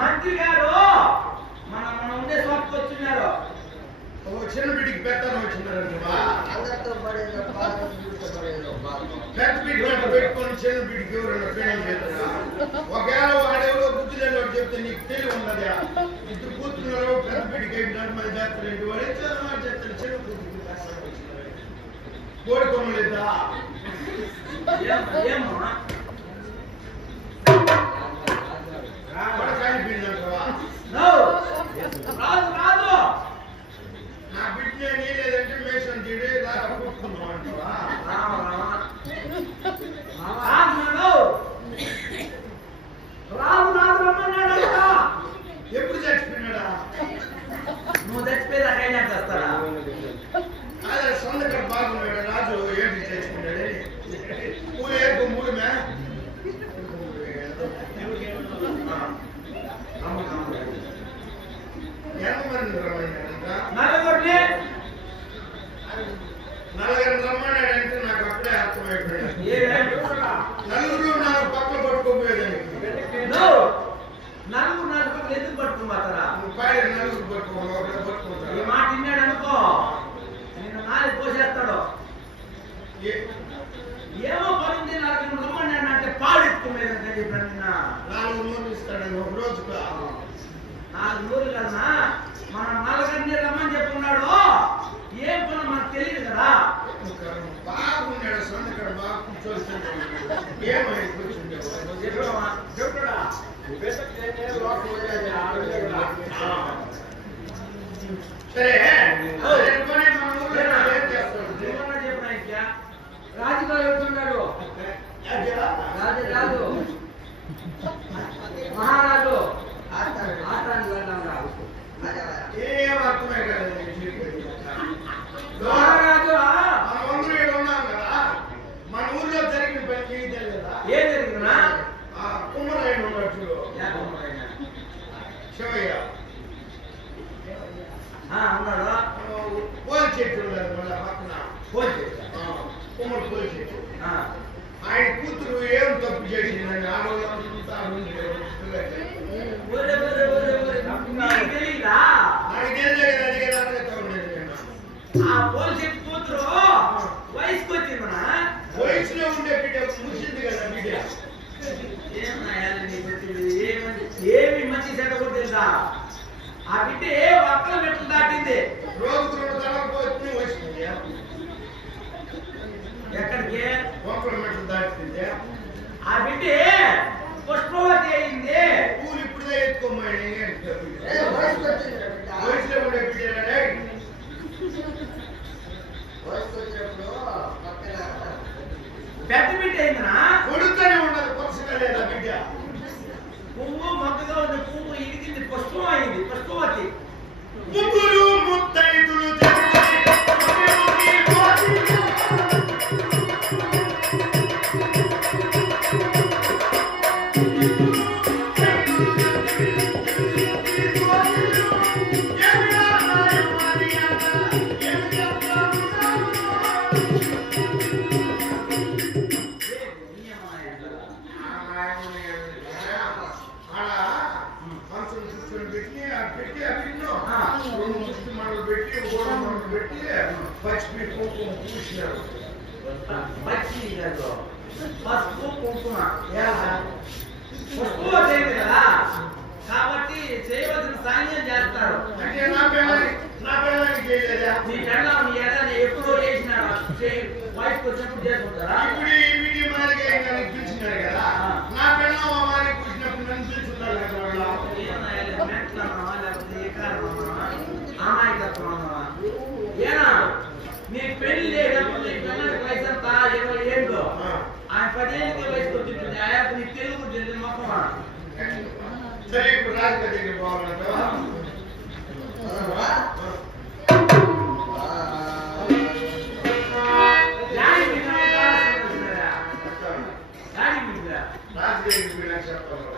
మంత్రి గారు మనం ఉండే చోటుకు వచ్చినారు. చిన్న బిడ్డకి పెద్దను వచ్చినారంటే పెద్ద బిడ్డ పెట్టుకొని చిన్న బిడ్డకి ఎవరైనా ట్రైనింగ్ చేస్తారా? ఒకవేళ వాడెవరో బుద్ధిలో చెప్తే నీకు తెలివి ఉన్నదా? ఇద్దరు కూతున్నారు పెద్ద బిడ్డకి అయిపోయినారు మరి చేస్తారండి వాడు చెప్తారు చిన్న కూతురికి కోడుకోమలేదా? నా బిడ్డ నీలేదంటే మేషన్ తీడే దాకా కూర్చున్నాం అంటావా? ఎప్పుడు చచ్చిపోయినాడా? నువ్వు చచ్చిపోయేదాకా ఏం చేస్తాడా? అదే సొంతగా బాగున్నాడు రాజు ఏంటి చచ్చిపోయినాడే? పూలు మూడు మే నలుగురు రమ్మన్నాడంటే నాకు అప్పుడే అర్థమైపోయాడు. నలుగురు నాకు పక్కన పట్టుకోపోయేదానికి నలుగురు ఎందుకు పట్టుకోమాతారా? నలుగురు పట్టుకుంటారు. ఈ మాట విన్నాడు అనుకో నిన్ను నాలుగు పోసేస్తాడు. ఏమో పడింది నలుగురు రమ్మన్నాడంటే పాడెత్తుకోలేదంటే చెప్పాను. నిన్న 4 నూనె ఇస్తాడు ఒక రోజుకు. 4 నూరులు కదనా మనం నలుగురిని రమ్మని చెప్పుకున్నాడు. ఏం పని మనకు తెలియదు కదా. బాగున్నాడు సొంతక్కడ బాగా కూర్చొని ఏమై కూర్చుంటావా? సరే రాజుగారు చెప్తున్నాడు. రాజు మహారాజు ఏం అర్థమే కదా మహారాజు మన ఊళ్ళో ఉన్నాం కదా. మన ఊర్లో జరిగిన పని మీకు తెలియదా? ఏం జరిగిందా? కుమ్మరైన ఉన్నట్టు శివయ్య ఉన్నాడు. పూల చెట్టు ఉన్నది మళ్ళీ పక్కన పూల చెట్టు కుమ్మరి పూల చెట్టు. ఆయన కూతురు ఏం తప్పు చేసిందని కూతురు వయసుకు వచ్చింది. వయసులో ఉండే బిడ్డ ముసింది కదా బిడ్డ. ఏమి మంచి చెడ్డ కూడా తెలుసా? ఆ బిడ్డ ఒక్కల మెట్లు దాటింది. రోజుకు 2 తలకు పోతుంది వస్తుంది. ఎక్కడికి? ఒక్కల మెట్లు దాటింది. ఆ బిడ్డ పుష్పవతి అయింది. పూలు ఇప్పుడే ఎత్తుకోమని వయసులో ఉండే బిడ్డ పెద్ద బిడ్డ అయిందినా? కొడుతూనే ఉన్నది కొత్తగా లేదా బిడ్డ? పువ్వు మొక్కగా ఉన్న పువ్వు ఇరిగింది పుష్పం అయింది పుష్పవతి. ముగ్గురు ముత్తైదులు పసుపు కుంకుమ పుష్పవతి అయింది కదా కాబట్టి చేయవలసిన సాయం చేస్తారు. అంటే నా పిల్లలకి చేయలేదా? నీ పెళ్ళం నీ ఎడని ఎప్పుడో చేసినారు. వయసుకు వచ్చినప్పుడు చేసుకుంటారా? ఇప్పుడు ఈ మీడియా మాదిరిగా నన్ను పిలిచినారు కదా. నా పిల్లలు మా మాదిరి కూర్చున్నప్పుడు నన్ను పిలుచున్నారు కదా. అమాయకత్వం ఏనా నీ పెళ్లి లేనప్పుడు నీ పిల్లలకి వయసు అంతా 20 ఏళ్ళు. ఆయన 10 ఏళ్ళకి వయసుకు వచ్చింది. ఆయా నీ తెలుగు తెలియదు మొత్తం. సరే ఇప్పుడు రాజకీయ దగ్గర పోవాలంటావా? రాజకీయ చెప్పాలి.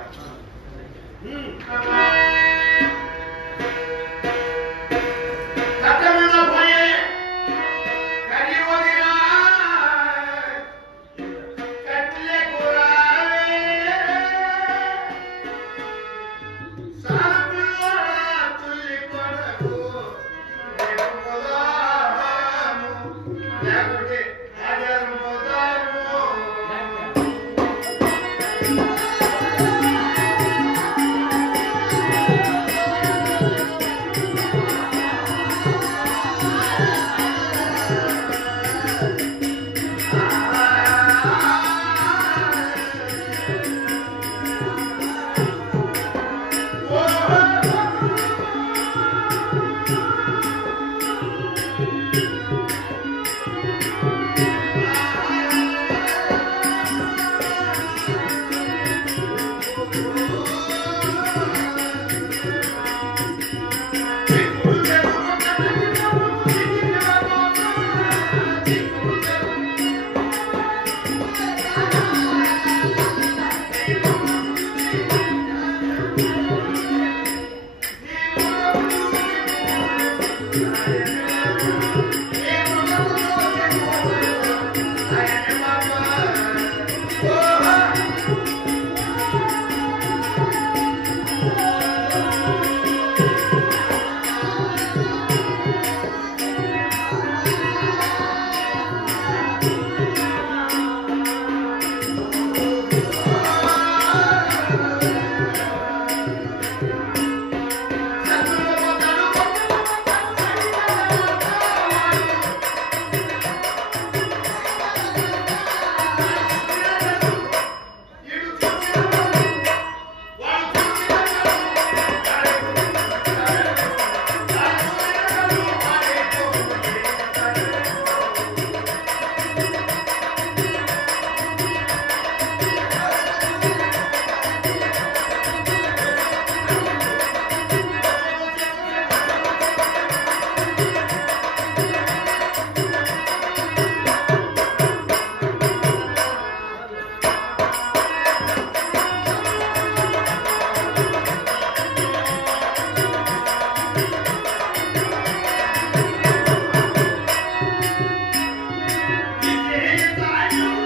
Thank you.